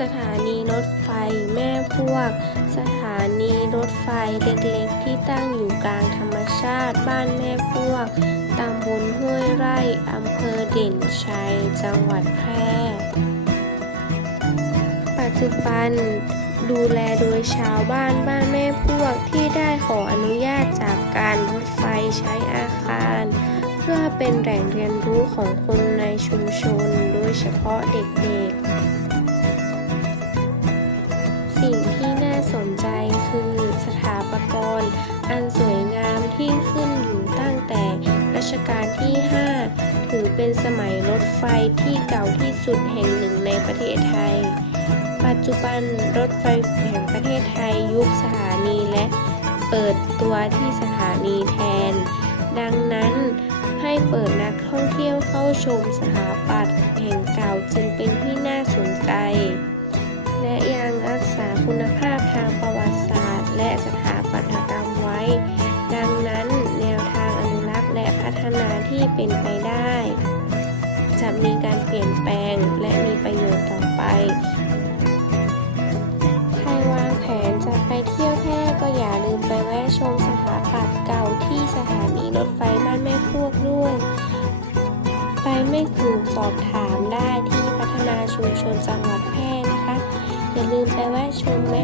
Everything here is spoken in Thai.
สถานีรถไฟแม่พวก สถานีรถไฟเล็กๆ ที่ตั้งอยู่กลางธรรมชาติบ้านแม่พวก ตำบลห้วยไร่อำเภอเด่นชัย จังหวัดแพร่ ปัจจุบันดูแลโดยชาวบ้านบ้านแม่พวกที่ได้ขออนุญาตจากการรถไฟใช้อาคาร เพื่อเป็นแหล่งเรียนรู้ของคนในชุมชนโดยเฉพาะเด็กๆ สิ่งที่น่าสนใจคือสถาปกรณ์อันสวยงามที่ขึ้นอยู่ตั้งแต่รัชกาลที่ 5 ถือเป็นสมัยรถไฟที่เก่าที่สุดแห่งหนึ่งในประเทศไทย ปัจจุบันรถไฟแห่งประเทศไทยยุบสถานีและเปิดตัวที่สถานีแทน ดังนั้นให้เปิดนักท่องเที่ยวเข้าชมสถาปัต คุณภาพทางประวัติศาสตร์ และสถาปัตยกรรมไว้ ดังนั้นแนวทางอนุรักษ์และพัฒนาที่เป็นไปได้ จะมีการเปลี่ยนแปลงและมีประโยชน์ต่อไป ใครวางแผนจะไปเที่ยวแพร่ก็อย่าลืมไปแวะชมสถาปัตย์เก่าที่สถานีรถไฟบ้านแม่พวกด้วยไปไม่ถูกสอบถามได้ที่พัฒนาชุมชนจังหวัด อย่าลืมไปแวะชมแว